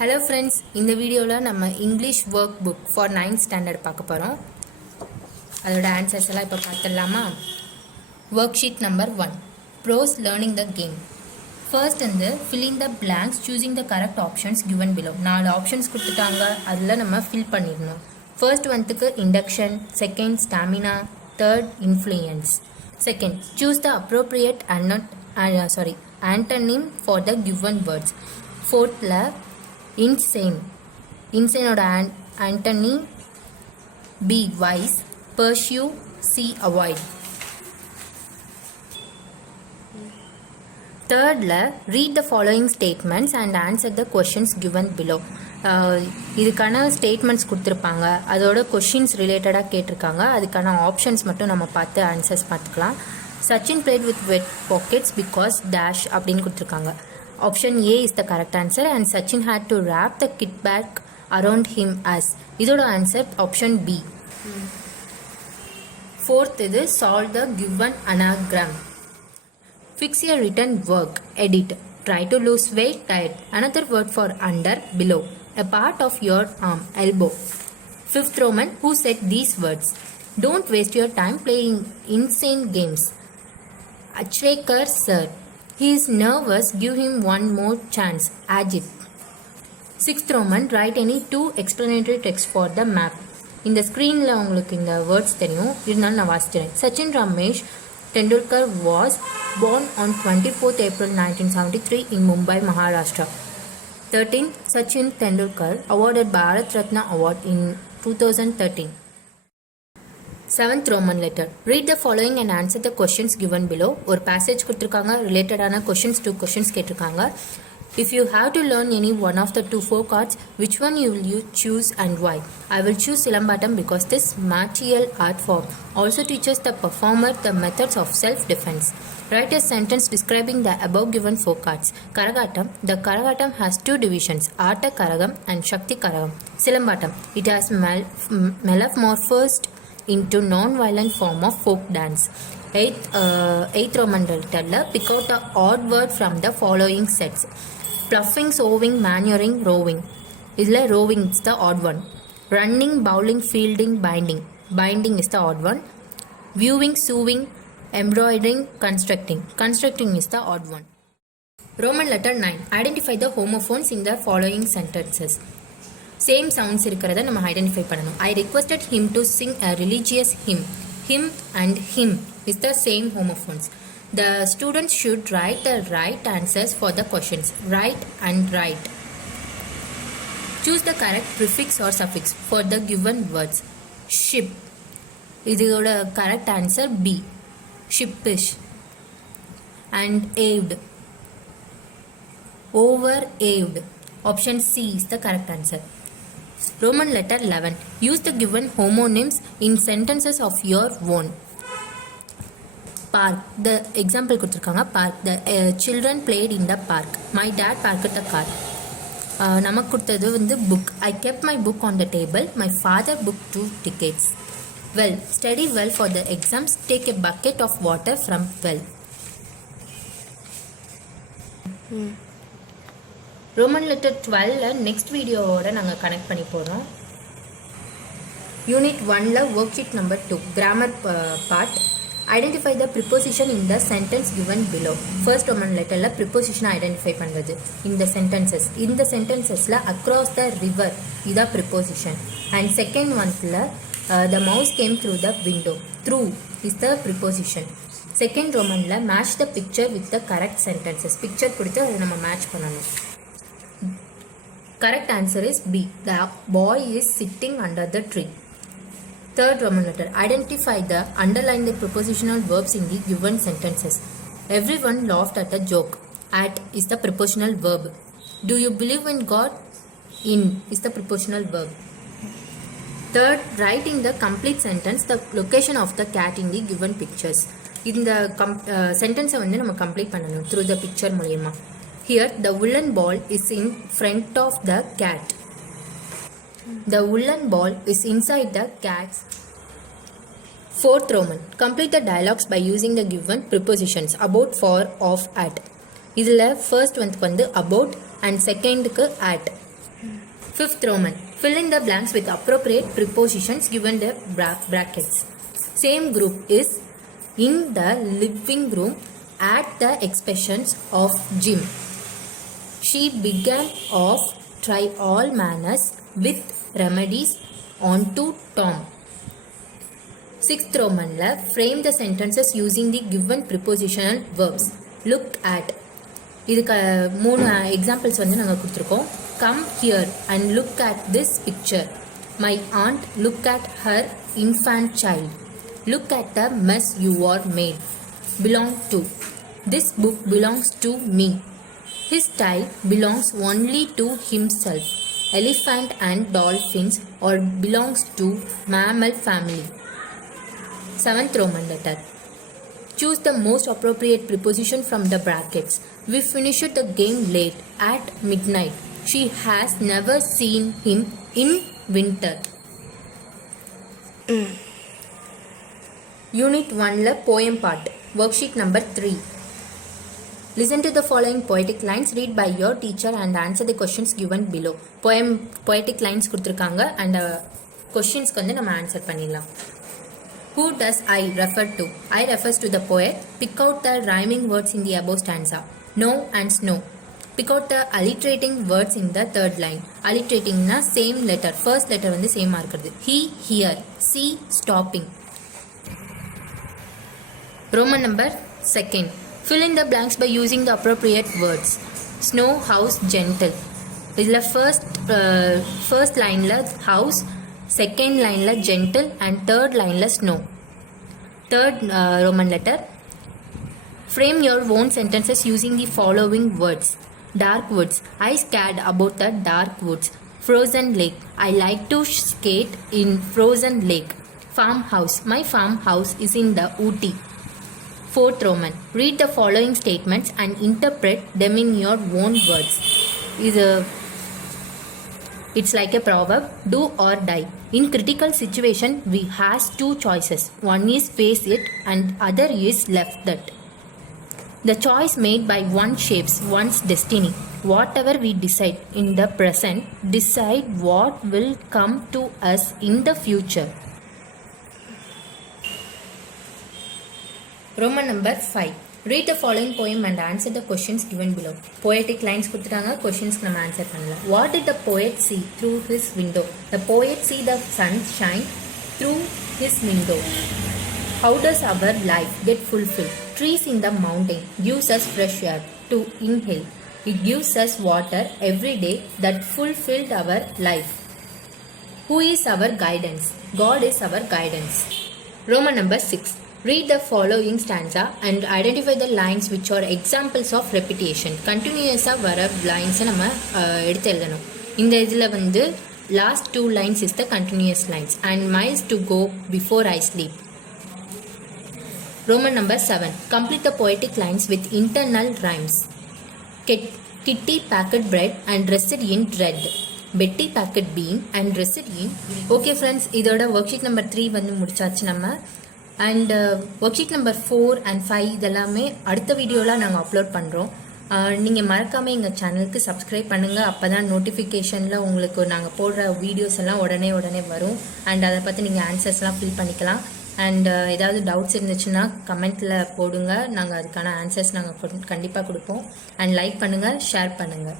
Hello friends, இந்த வீடியோவில் நம்ம English work book for 9th standard பார்க்க போகிறோம். அதோட ஆன்சர்ஸ் எல்லாம் இப்போ பார்த்துடலாமா? Work sheet number 1, prose learning the game. First வந்து filling the blanks choosing the correct options given below. 4 options கொடுத்துட்டாங்க, அதில் நம்ம ஃபில் பண்ணிடணும். ஃபர்ஸ்ட் வந்துக்கு induction, second stamina, third influence. Second, choose the appropriate antonym for the given words. ஃபோர்த்தில் insane. Insane ஓட antony B, wise. Pursue, C, avoid. Thirdல read the following statements and answer the questions given below. இதுக்கான ஸ்டேட்மெண்ட்ஸ் கொடுத்துருப்பாங்க, அதோட கொஷின்ஸ் ரிலேட்டடாக கேட்டிருக்காங்க. அதுக்கான ஆப்ஷன்ஸ் மட்டும் நம்ம பார்த்து ஆன்சர்ஸ் பார்த்துக்கலாம். Sachin played with wet pockets because dash அப்படின்னு கொடுத்துருக்காங்க. Option A is the correct answer and Sachin had to wrap the kit bag around him as. இதோட ஆன்சர் option B. Fourth இது solve the given anagram. Fix your written work. Edit. Try to lose weight. Diet. Another word for under, below. A part of your arm, elbow. Fifth Roman, who said these words? Don't waste your time playing insane games. Achrekar sir. He is nervous, give him one more chance. Ajit. Sixth Roman, write any 2 explanatory text for the map. இந்த ஸ்க்ரீனில் உங்களுக்கு இந்த வேர்ட்ஸ் தெரியும், இருந்தாலும் நான் வாசிக்கிறேன். Sachin Ramesh Tendulkar was born on 24th April 1973 in Mumbai, Maharashtra. 13. Sachin Tendulkar awarded Bharat Ratna Award in 2013. 7th Roman letter. Read the following and answer the questions given below. ஒரு passage கொடுத்துருக்காங்க, ரிலேட்டடான questions 2 questions கேட்டிருக்காங்க. If you have to learn any one of the 2 folk arts, which one will you choose and why? I will choose Silambatam because this martial art form also teaches the performer the methods of self-defense. Write a sentence describing the above given folk arts. Karagatam. The Karagatam has 2 divisions, Arta Karagam and Shakti Karagam. Silambatam. It has metamorphosed into non-violent form of folk dance. 8th Roman letter. Pick out the odd word from the following sets. Pluffing, sowing, manuring, rowing. Isla rowing is the odd one. Running, bowling, fielding, binding. Binding is the odd one. Viewing, sewing, embroidering, constructing. Constructing is the odd one. Roman letter 9. Identify the homophones in the following sentences. Same sounds இருக்கிறத நம்ம identify பண்ணணும். I requested him to sing a religious hymn. Hymn and him is the same homophones. The students should write the right answers for the questions. Write and right. Choose the correct prefix or suffix for the given words. Ship, இதோட correct answer B, shipish. And awed, overawed. Option C is the correct answer. Roman letter 11. Use the given homonyms in sentences of your own. Park. The example கொடுத்திருக்காங்க. Park. The children played in the park. My dad parked the car. நமக்கு கொடுத்தது வந்து book. I kept my book on the table. My father booked 2 tickets. Well. Study well for the exams. Take a bucket of water from well. Roman letter 12 next வீடியோவோட நாங்கள் connect பண்ணி போகிறோம். Unit 1ல் work sheet number 2 grammar part. Identify the preposition in the sentence given below. First Roman லெட்டரில் ப்ரிப்போசிஷனை identify பண்ணுறது. இந்த சென்டென்சஸில் அக்ராஸ் த ரிவர் இதான் ப்ரிப்போசிஷன். அண்ட் செகண்ட் ஒன்ஸில் the mouse came through the window. Through is the preposition. Second ரோமனில் match the picture with the correct sentences. Picture கொடுத்து அதை நம்ம மேட்ச் பண்ணணும். Correct answer is B. The boy is sitting under the tree. Third Roman letter. Identify the underline the prepositional verbs in the given sentences. Everyone laughed at a joke. At is the prepositional verb. Do you believe in God? In is the prepositional verb. Third, write in the complete sentence the location of the cat in the given pictures. இந்த சென்டென்ஸை வந்து நம்ம கம்ப்ளீட் பண்ணணும் through the picture மூலமா. Here, the woolen ball is in front of the cat. The woolen ball is inside the cat's. Fourth Roman. Complete the dialogues by using the given prepositions about, for, of, at. இதில் ஃபர்ஸ்ட் வந்து about and செகண்டுக்கு at. Fifth Roman. Fill in the blanks with appropriate prepositions given the brackets. Same group is in the living room at the expressions of Jim. She began of try all manners with remedies onto Tom. Sixth Roman. Frame the sentences using the given prepositional verbs. Look at. இதுக்கு 3 எக்ஸாம்பிள்ஸ் வந்து நாங்கள் கொடுத்துருக்கோம். Come here and look at this picture. My aunt look at her infant child. Look at the mess you are made. Belong to. This book belongs to me. His style belongs only to himself. Elephant and dolphins or belongs to mammal family. Seventh Roman letter. Choose the most appropriate preposition from the brackets. We finished the game late at midnight. She has never seen him in winter. Unit 1 poem part. Worksheet number 3. Listen to the following poetic lines, read by your teacher and answer the questions given below. Poetic lines கொடுத்திருக்காங்க and questions வந்து நம்ம answer பண்ணிடலாம். Who does I refer to? I refers to the poet. Pick out the rhyming words in the above stanza. No and snow. Pick out the alliterating words in the third line. Alliterating na same letter. First letter வந்து same இருக்கிறது. He, here. See, stopping. Roman number 2. Fill in the blanks by using the appropriate words. Snow, house, gentle. இதில் first line house, second line gentle and third line snow. Third Roman letter. Frame your own sentences using the following words. Dark woods. I scared about the dark woods. Frozen lake. I like to skate in frozen lake. Farmhouse. My farmhouse is in the Ooty. Fourth Roman. Read the following statements and interpret them in your own words. It's like a proverb, do or die. In critical situation, we has 2 choices. One is face it and other is left that. The choice made by one shapes one's destiny. Whatever we decide in the present, decide what will come to us in the future. Roman number 5. Read the following poem and answer the questions given below. Poetic lines கொடுத்துட்டாங்க, questions நம்ம answer பண்ணலாம். What did the poet see through his window? The poet see the sun shine through his window. How does our life get fulfilled? Trees in the mountain gives us fresh air to inhale. It gives us water every day that fulfilled our life. Who is our guidance? God is our guidance. Roman number 6. Read the following stanza and identify the lines which are examples of repetition. Continuous வர lines நம்ம எடுத்து எழுதணும். இந்த இதில் வந்து last 2 lines is the continuous lines and miles to go before I sleep. Roman number 7. Complete the poetic lines with internal rhymes. Kitty packed bread and dressed in red. Betty packed bean and dressed in. Okay friends, இதோட worksheet number 3 வந்து முடிச்சாச்சு நம்ம. And worksheet number 4 and 5 இதெல்லாமே அடுத்த வீடியோவில் நாங்கள் அப்லோட் பண்ணுறோம். நீங்கள் மறக்காமல் எங்கள் சேனலுக்கு சப்ஸ்கிரைப் பண்ணுங்கள். அப்போ தான் நோட்டிஃபிகேஷனில் உங்களுக்கு நாங்கள் போடுற வீடியோஸ் எல்லாம் உடனே வரும். அண்ட் அதை பற்றி நீங்கள் ஆன்சர்ஸ்லாம் ஃபில் பண்ணிக்கலாம். அண்ட் ஏதாவது டவுட்ஸ் இருந்துச்சுன்னா கமெண்ட்டில் போடுங்க. நாங்கள் அதுக்கான ஆன்சர்ஸ் நாங்கள் கண்டிப்பாக கொடுப்போம். அண்ட் லைக் பண்ணுங்கள், ஷேர் பண்ணுங்கள்.